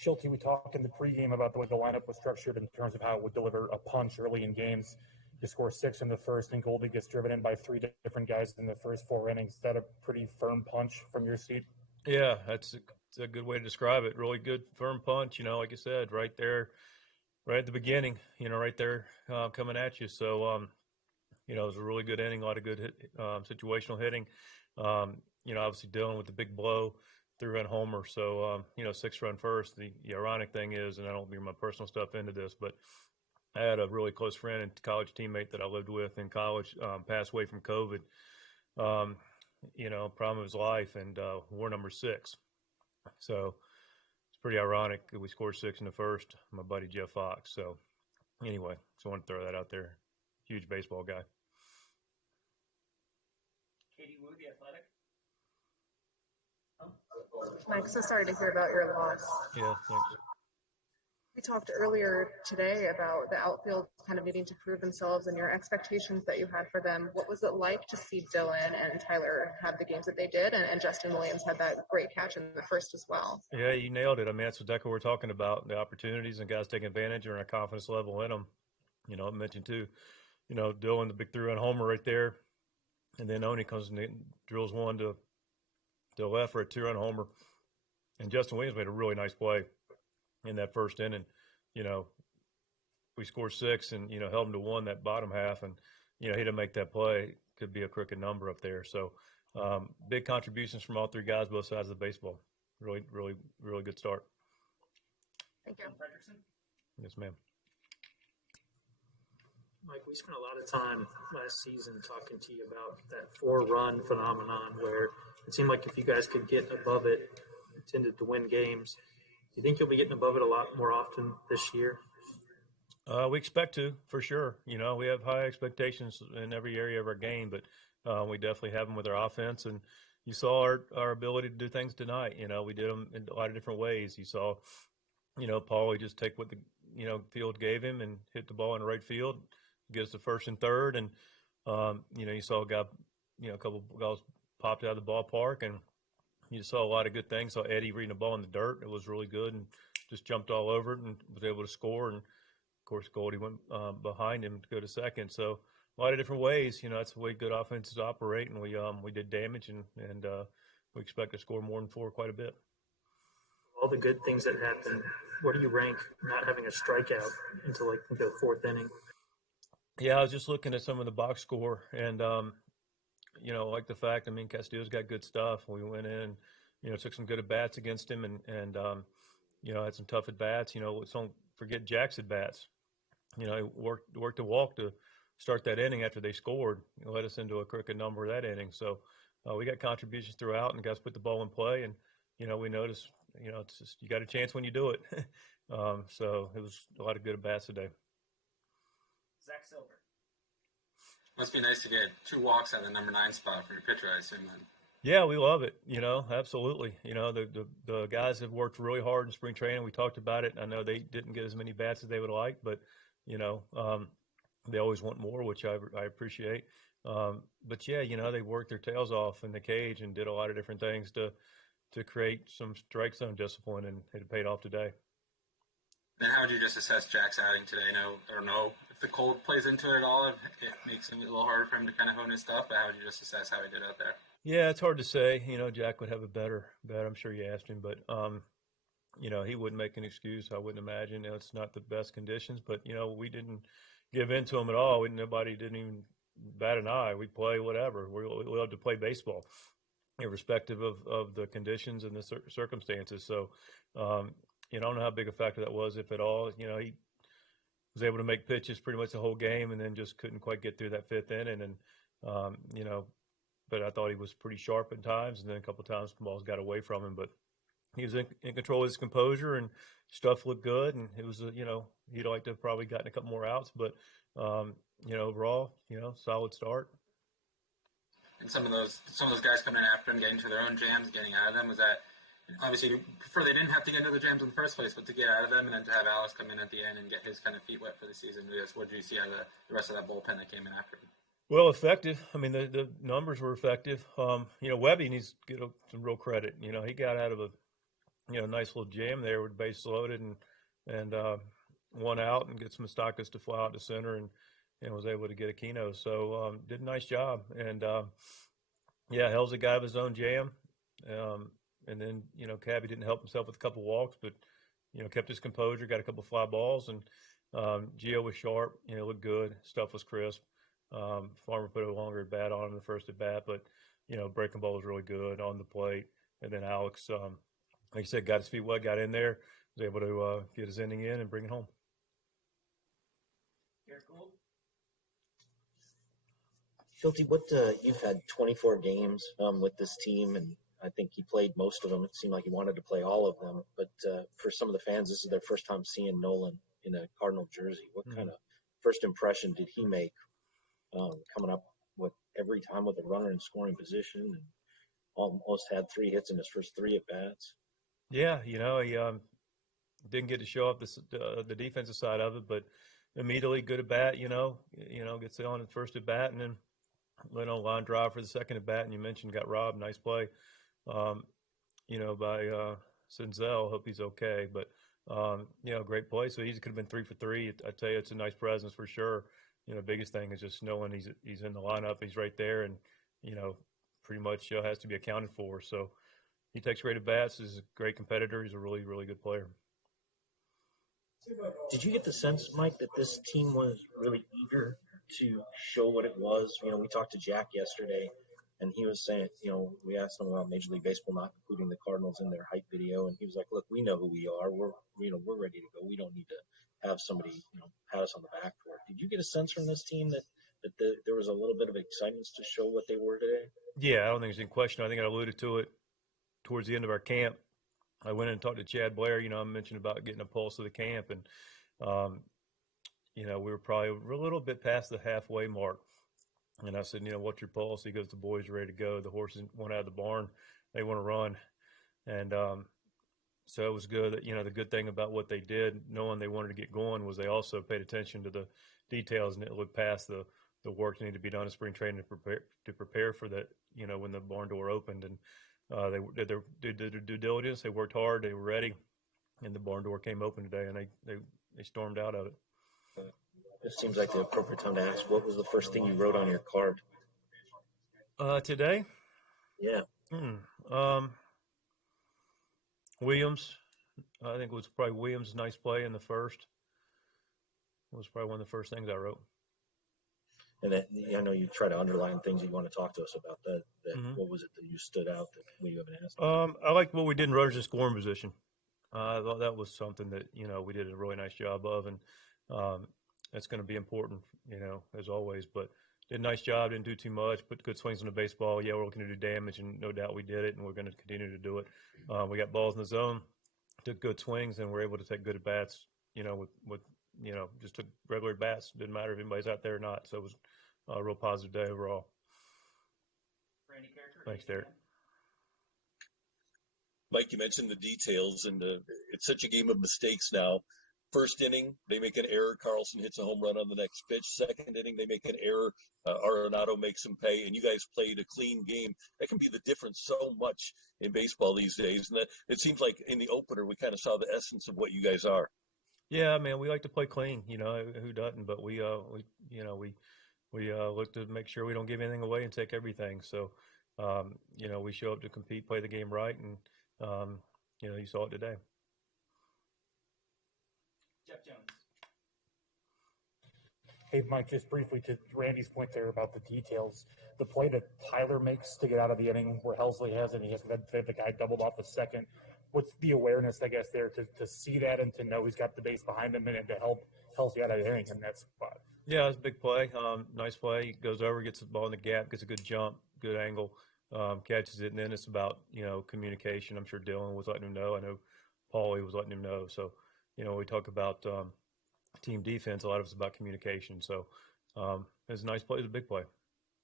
Shildt, we talked in the pregame about the way the lineup was structured in terms of how it would deliver a punch early in games. You score 6 in the first, and Goldie gets driven in by 3 different guys in the first 4 innings. Is that a pretty firm punch from your seat? Yeah, that's a good way to describe it. Really good, firm punch, like you said, right there, right at the beginning, right there coming at you. So, it was a really good inning, a lot of good situational hitting. Obviously dealing with the big blow, 3-run homer. So, 6-run first. The ironic thing is, and I don't bring my personal stuff into this, but I had a really close friend and college teammate that I lived with in college pass away from COVID. Problem of his life, and war number 6. So it's pretty ironic that we scored 6 in the first. My buddy Jeff Fox. So anyway, I want to throw that out there. Huge baseball guy. Katie Wu, The Athletic. Mike, so sorry to hear about your loss. Yeah, thanks. We talked earlier today about the outfield kind of needing to prove themselves and your expectations that you had for them. What was it like to see Dylan and Tyler have the games that they did, and Justin Williams had that great catch in the first as well? Yeah, you nailed it. I mean, that's exactly what we're talking about, the opportunities and guys taking advantage and our confidence level in them. I mentioned too, Dylan, the big 3-run homer right there, and then Oni comes and drills one to the left for a 2-run homer. And Justin Williams made a really nice play in that first inning. We scored 6 and, held them to 1 that bottom half. And, he didn't make that play. Could be a crooked number up there. So big contributions from all 3 guys, both sides of the baseball. Really, really, really good start. Thank you. Frederickson? Yes, ma'am. Mike, we spent a lot of time last season talking to you about that 4-run phenomenon where it seemed like if you guys could get above it, you tended to win games. Do you think you'll be getting above it a lot more often this year? We expect to, for sure. We have high expectations in every area of our game, but we definitely have them with our offense. And you saw our ability to do things tonight. We did them in a lot of different ways. You saw, Paulie just take what the, field gave him and hit the ball in the right field, get us to first and third. And, you saw a guy, a couple of guys popped out of the ballpark, and you saw a lot of good things. Saw Eddie reading the ball in the dirt. It was really good and just jumped all over it and was able to score. And, of course, Goldie went behind him to go to second. So a lot of different ways. That's the way good offenses operate. And we did damage, and we expect to score more than 4 quite a bit. All the good things that happened, where do you rank not having a strikeout until the 4th inning? Yeah, I was just looking at some of the box score, and like the fact, Castillo's got good stuff. We went in, took some good at-bats against him and had some tough at-bats. Let's don't forget Jack's at-bats. He worked a walk to start that inning after they scored. It led us into a crooked number that inning. So we got contributions throughout, and guys put the ball in play, and, we noticed, it's just you got a chance when you do it. So it was a lot of good at-bats today. Zach Silver. Must be nice to get 2 walks at the number 9 spot for your pitcher, I assume, then. Yeah, we love it. Absolutely. The guys have worked really hard in spring training. We talked about it. I know they didn't get as many bats as they would like, but, they always want more, which I appreciate. But yeah, they worked their tails off in the cage and did a lot of different things to create some strike zone discipline, and it paid off today. Then how would you just assess Jack's outing today? I don't know if the cold plays into it at all. It makes it a little harder for him to kind of hone his stuff, but how would you just assess how he did out there? Yeah, it's hard to say. Jack would have a better bet. I'm sure you asked him, but, he wouldn't make an excuse. I wouldn't imagine. It's not the best conditions, but, we didn't give in to him at all. Nobody didn't even bat an eye. We play whatever. We love to play baseball, irrespective of the conditions and the circumstances. So, I don't know how big a factor that was, if at all. He was able to make pitches pretty much the whole game, and then just couldn't quite get through that 5th inning. And, but I thought he was pretty sharp at times, and then a couple of times the balls got away from him. But he was in control of his composure, and stuff looked good. And it was, he'd like to have probably gotten a couple more outs. But, overall, solid start. And some of those guys coming in after him, getting to their own jams, getting out of them, was that obviously you prefer they didn't have to get into the jams in the first place, but to get out of them and then to have Alex come in at the end and get his kind of feet wet for the season? What did you see out of the rest of that bullpen that came in after him? Well, effective. I mean, the numbers were effective. Webby needs to get some real credit. He got out of a nice little jam there with base loaded and one out and gets Moustakas to fly out to center and was able to get a Keno. So did a nice job. And Hell's a guy of his own jam. And then Cabby didn't help himself with a couple walks, but kept his composure, got a couple fly balls, and Gio was sharp. Looked good. Stuff was crisp. Farmer put a longer at bat on him the first at bat, but breaking ball was really good on the plate. And then Alex, like you said, got his feet wet, got in there, was able to get his inning in and bring it home. Garrett Gould. Shildt, you've had 24 games with this team, and I think he played most of them. It seemed like he wanted to play all of them. But for some of the fans, this is their first time seeing Nolan in a Cardinal jersey. What kind of first impression did he make coming up with every time with a runner in scoring position and almost had 3 hits in his first 3 at-bats? Yeah, he didn't get to show up the defensive side of it, but immediately good at bat, gets on his first at bat and then went on line drive for the second at bat. And you mentioned got robbed. Nice play, by Senzel. Hope he's okay, but great play. So he could have been 3 for 3. I tell you, it's a nice presence for sure. Biggest thing is just knowing he's in the lineup, he's right there, and pretty much has to be accounted for. So he takes great at bats. He's a great competitor. He's a really, really good player. Did you get the sense, Mike, that this team was really eager to show what it was? We talked to Jack yesterday, and he was saying, we asked him about Major League Baseball not including the Cardinals in their hype video, and he was like, "Look, we know who we are. We're ready to go. We don't need to have somebody, pat us on the back for it." Did you get a sense from this team that there was a little bit of excitement to show what they were today? Yeah, I don't think there's any question. I think I alluded to it towards the end of our camp. I went in and talked to Chad Blair. I mentioned about getting a pulse of the camp, and we were probably a little bit past the halfway mark. And I said, "What's your pulse?" He goes, "The boys are ready to go. The horses went out of the barn. They want to run." And so it was good that, the good thing about what they did, knowing they wanted to get going, was they also paid attention to the details and it looked past the work that needed to be done in spring training to prepare for that, when the barn door opened. And they did their due diligence. They worked hard. They were ready. And the barn door came open today, and they stormed out of it. This seems like the appropriate time to ask, what was the first thing you wrote on your card? Today? Yeah. Williams. I think it was probably Williams' nice play in the first. It was probably one of the first things I wrote. And I know you try to underline things you want to talk to us about. What was it that you stood out that we haven't asked? I liked what we did in runners in scoring position. I thought that was something that, we did a really nice job of, and that's going to be important, as always. But did a nice job, didn't do too much, put good swings on the baseball. Yeah, we're looking to do damage, and no doubt we did it, and we're going to continue to do it. We got balls in the zone, took good swings, and we're able to take good at bats, with just took regular at bats. Didn't matter if anybody's out there or not. So it was a real positive day overall. Randy Character. Thanks, Derek. Mike, you mentioned the details, and it's such a game of mistakes now. First inning, they make an error. Carlson hits a home run on the next pitch. Second inning, they make an error. Arenado makes him pay, and you guys played a clean game. That can be the difference so much in baseball these days. And it seems like in the opener, we kind of saw the essence of what you guys are. Yeah, man, we like to play clean. Who doesn't? But we look to make sure we don't give anything away and take everything. So, we show up to compete, play the game right, and you saw it today. Jeff Jones. Hey, Mike, just briefly to Randy's point there about the details. The play that Tyler makes to get out of the inning where Helsley has it, and he has the guy doubled off the second. What's the awareness, I guess, there to see that and to know he's got the base behind him and to help Helsley out of the inning in that spot? Yeah, it's a big play. Nice play. He goes over, gets the ball in the gap, gets a good jump, good angle, catches it, and then it's about, communication. I'm sure Dylan was letting him know. I know Paulie was letting him know. So, we talk about team defense. A lot of it's about communication. So, it's a nice play. It's a big play.